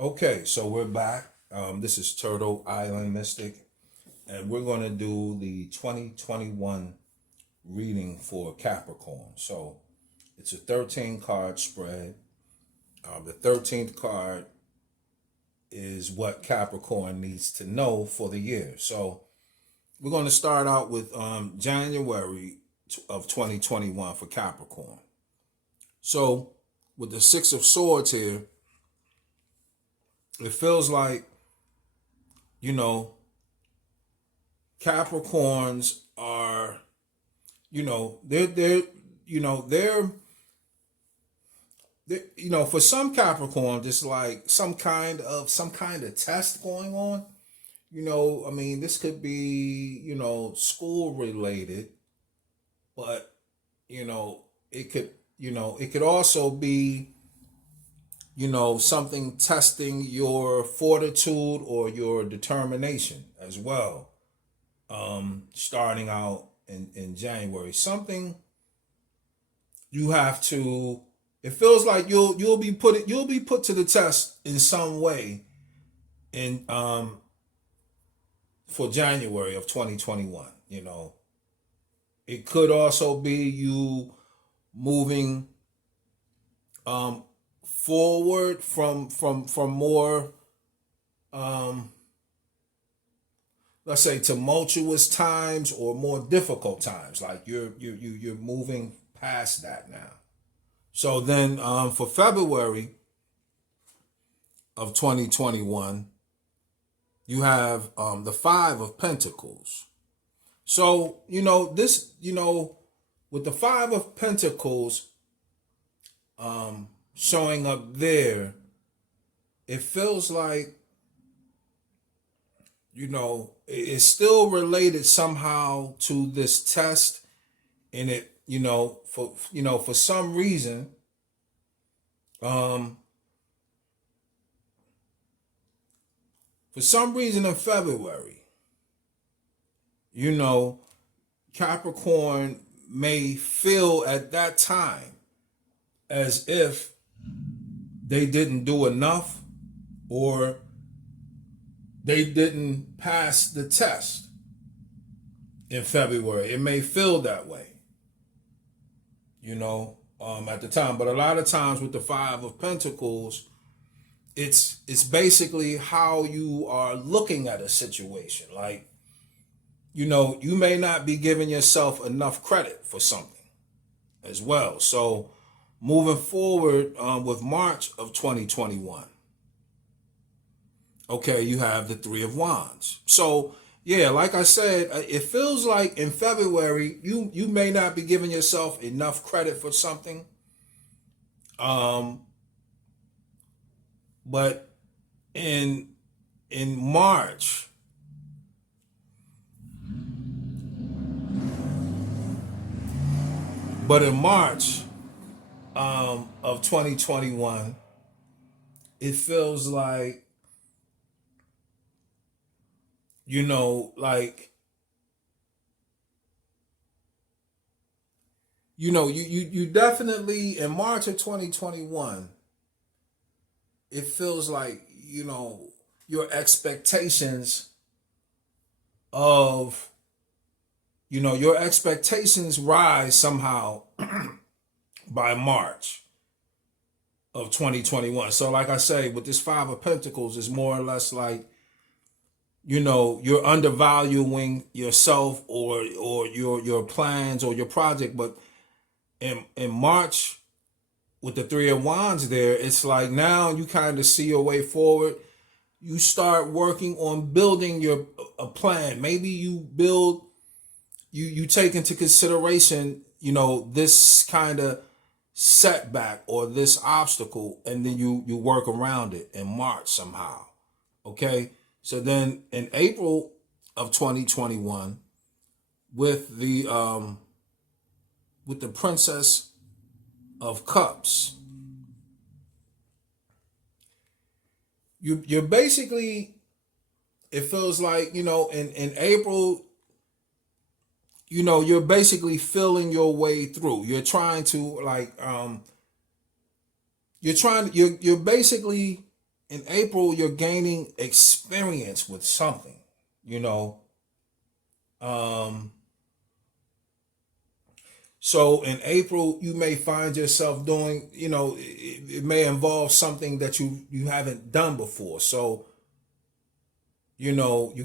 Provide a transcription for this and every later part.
Okay, so we're back. This is Turtle Island Mystic, and we're going to do the 2021 reading for Capricorn. So it's a 13 card spread. The 13th card is what Capricorn needs to know for the year. So we're going to start out with January of 2021 for Capricorn. So with the Six of Swords here, it feels like, you know, Capricorns are, they're for some Capricorns, it's like some kind of test going on. I mean, this could be, school related, but, it could also be, something testing your fortitude or your determination as well. Starting out in January, something you have to. It feels like you'll be put to the test in some way in for January of 2021. It could also be you moving um forward from more um let's say tumultuous times or more difficult times, like you're moving past that now. So then for February of 2021, you have the Five of Pentacles. So this, with the Five of Pentacles showing up there, it feels like, it's still related somehow to this test. And it, for some reason, um in February, you know Capricorn may feel at that time as if they didn't do enough, or they didn't pass the test in February. It may feel that way, at the time. But a lot of times with the Five of Pentacles, it's basically how you are looking at a situation. Like, you may not be giving yourself enough credit for something as well. So moving forward with March of 2021, okay, you have the Three of Wands. So yeah, like I said, it feels like in February you may not be giving yourself enough credit for something, um, but in March, of 2021, it feels like, like, you definitely in March of 2021, it feels like, your expectations of, your expectations rise somehow by March of 2021. So like I say, with this Five of Pentacles, is more or less like, you're undervaluing yourself, or your plans or your project. But in March, with the Three of Wands there, it's like now you kind of see your way forward. You start working on building a plan. Maybe you take into consideration, this kind of setback or this obstacle, and then you work around it in March somehow. Okay? So then in April of 2021, with the Princess of Cups, you're basically, it feels like, in April, you're basically feeling your way through. You're trying to, like, you're basically in April, you're gaining experience with something, you know. Um, so in April, you may find yourself doing, it may involve something that you haven't done before. So, you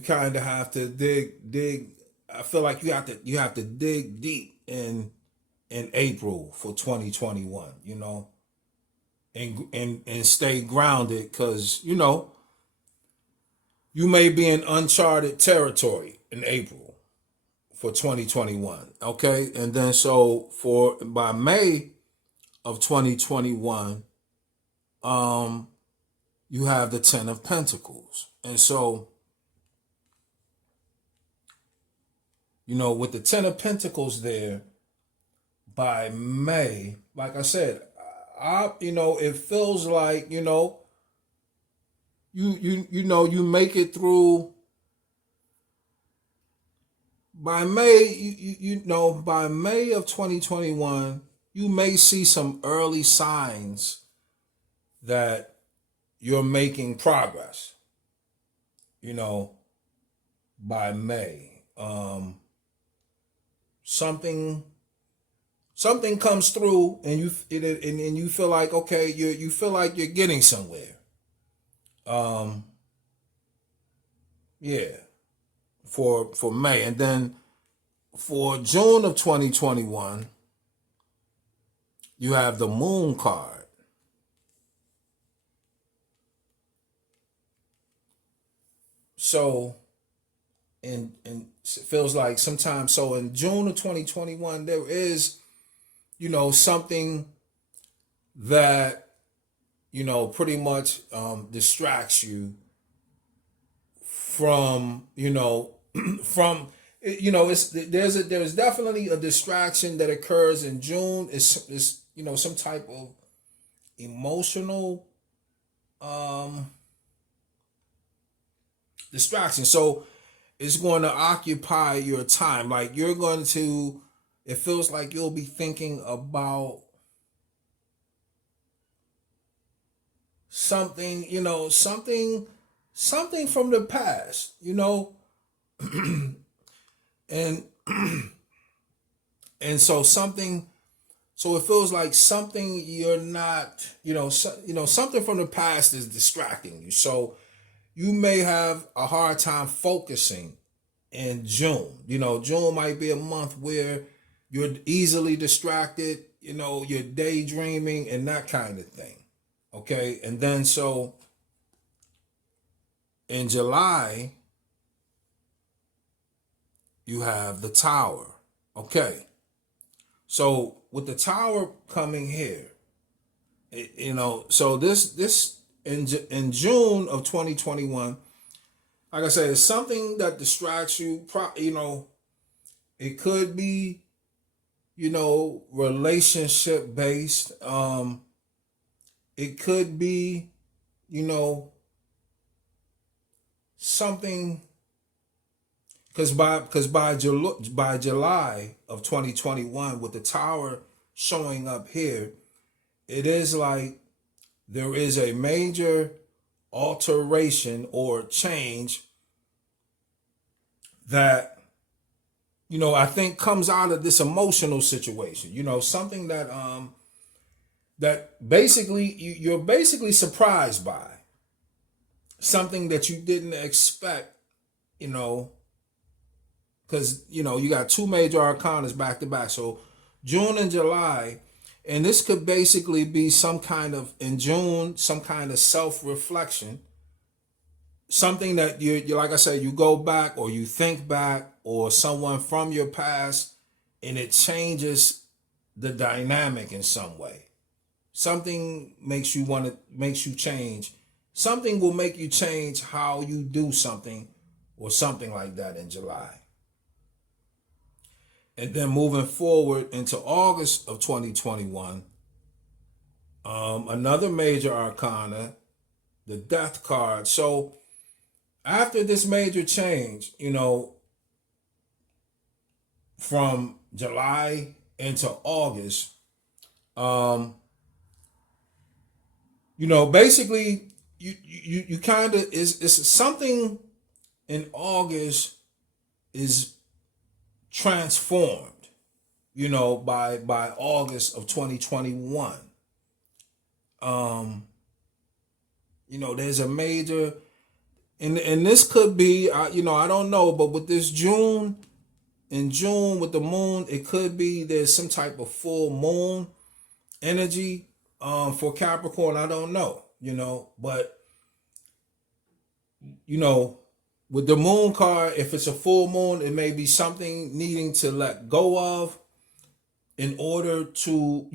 kind of have to dig. I feel like you have to dig deep in April for 2021, and stay grounded because you may be in uncharted territory in April for 2021. Okay. And then so for by May of 2021, um, you have the Ten of Pentacles. And so, with the Ten of Pentacles there, by May, like I said, it feels like, you make it through by May, by May of 2021, you may see some early signs that you're making progress. By May, something comes through, and you feel like, okay, you feel like you're getting somewhere. Yeah, for May, and then for June of 2021, you have the Moon card. So, and it feels like sometimes, so in June of 2021, there is, something that, pretty much distracts you from, from, there's definitely a distraction that occurs in June. It's some type of emotional distraction. So it's going to occupy your time. Like it feels like you'll be thinking about something, something from the past, and and so it feels like something you're not, something from the past is distracting you. So you may have a hard time focusing in June. June might be a month where you're easily distracted, you're daydreaming and that kind of thing. Okay. And then so in July, you have the Tower. Okay. So with the Tower coming here, so this in June of 2021, like I said, it's something that distracts you. It could be, relationship based. It could be, something, because by July of 2021, with the Tower showing up here, it is like there is a major alteration or change that, I think comes out of this emotional situation. Something that that basically you're basically surprised by, something that you didn't expect, because you got two major arcanas back to back. So June and July, and this could basically be some kind of, in June, some kind of self-reflection, something that you like I said, you go back or you think back, or someone from your past, and it changes the dynamic in some way. Something makes you change. Something will make you change how you do something, or something like that in July. And then moving forward into August of 2021, another major arcana, the Death card. So after this major change, from July into August, basically you kind of is something in August is transformed, by August of 2021. There's a major, and this could be, I don't know, but with this in June with the moon, it could be there's some type of full moon energy for Capricorn. I don't know, but with the moon card, if it's a full moon, it may be something needing to let go of in order to,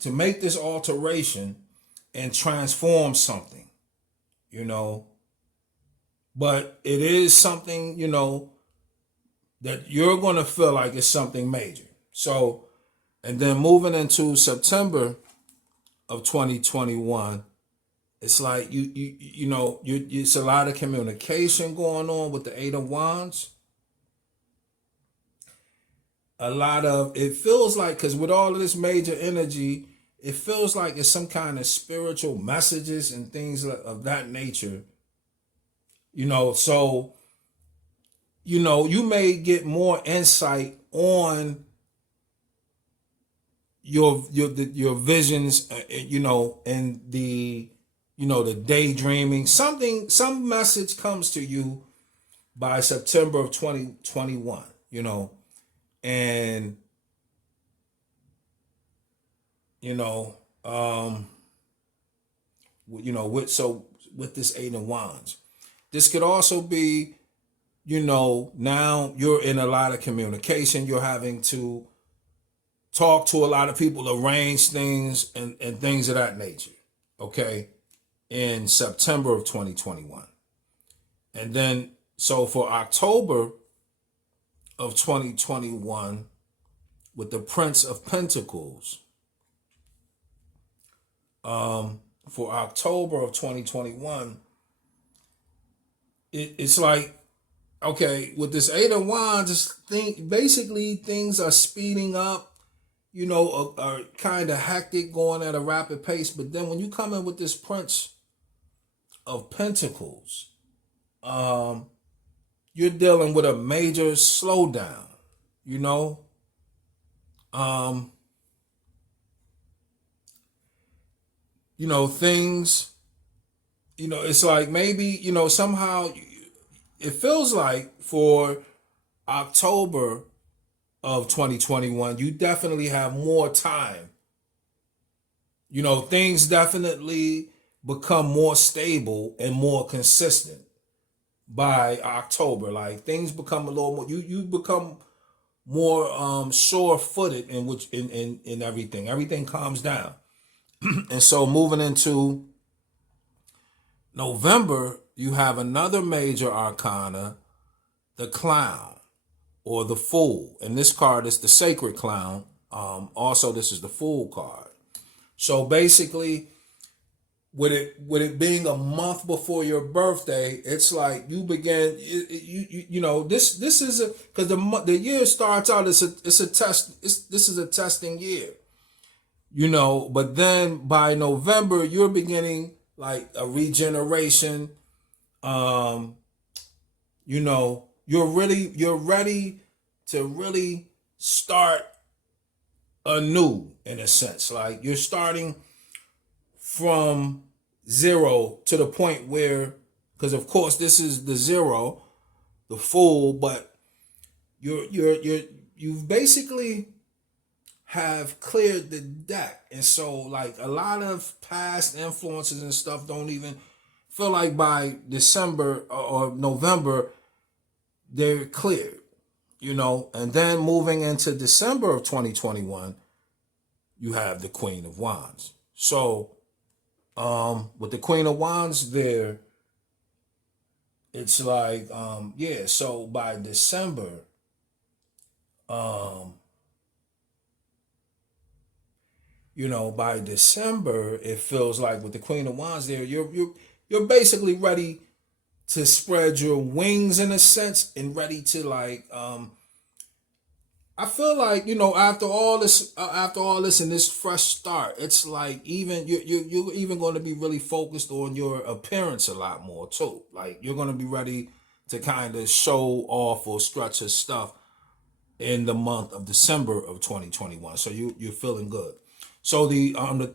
to make this alteration and transform something, but it is something, that you're going to feel like it's something major. So, and then moving into September of 2021, it's like it's a lot of communication going on with the Eight of Wands. It feels like, because with all of this major energy, it feels like it's some kind of spiritual messages and things of that nature. So, you may get more insight on your visions, and the the daydreaming. Some message comes to you by September of 2021, and with this Eight of Wands, this could also be, now you're in a lot of communication. You're having to talk to a lot of people, arrange things and things of that nature. Okay. In September of 2021. And then, so for October of 2021, with the Prince of Pentacles, for October of 2021, it's like, okay, with this Eight of Wands, basically things are speeding up, are kind of hectic, going at a rapid pace. But then when you come in with this Prince of Pentacles, you're dealing with a major slowdown, things, it's like maybe, somehow it feels like for October of 2021, you definitely have more time. Things definitely become more stable and more consistent by October. Like things become a little more, you become more sure-footed in everything. Everything calms down. And so moving into November, you have another major arcana, the Clown or the Fool. And this card is the Sacred Clown. Also, this is the Fool card. So basically, with it being a month before your birthday, it's like you begin, this is because the year starts out, it's a test. This is a testing year, but then by November, you're beginning like a regeneration. You're ready to really start anew, in a sense. Like you're starting from zero to the point where, because of course this is the zero, the Fool, but you've basically have cleared the deck. And so like a lot of past influences and stuff don't even feel like by December or November they're cleared, and then moving into December of 2021, you have the Queen of Wands. So with the Queen of Wands there, it's like, so by December, it feels like with the Queen of Wands there, you're basically ready to spread your wings, in a sense, and ready to like I feel like, after all this and this fresh start, it's like even you're even going to be really focused on your appearance a lot more too. Like you're going to be ready to kind of show off or stretch your stuff in the month of December of 2021. So you're feeling good. So the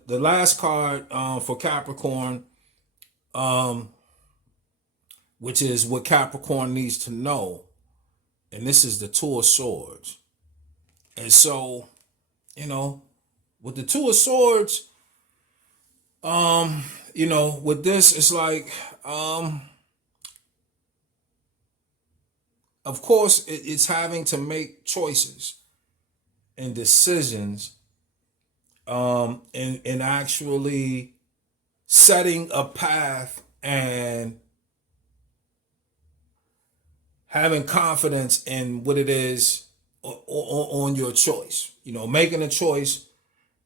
last card for Capricorn, which is what Capricorn needs to know, and this is the Two of Swords. And so, with the Two of Swords, with this, it's like, of course, it's having to make choices and decisions, and actually setting a path and having confidence in what it is on your choice. Making a choice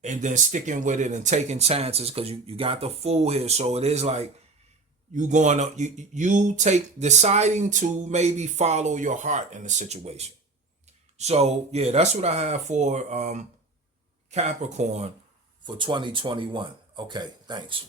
and then sticking with it and taking chances, because you got the Fool here. So it is like you take deciding to maybe follow your heart in the situation. So yeah, that's what I have for Capricorn for 2021. Okay, thanks.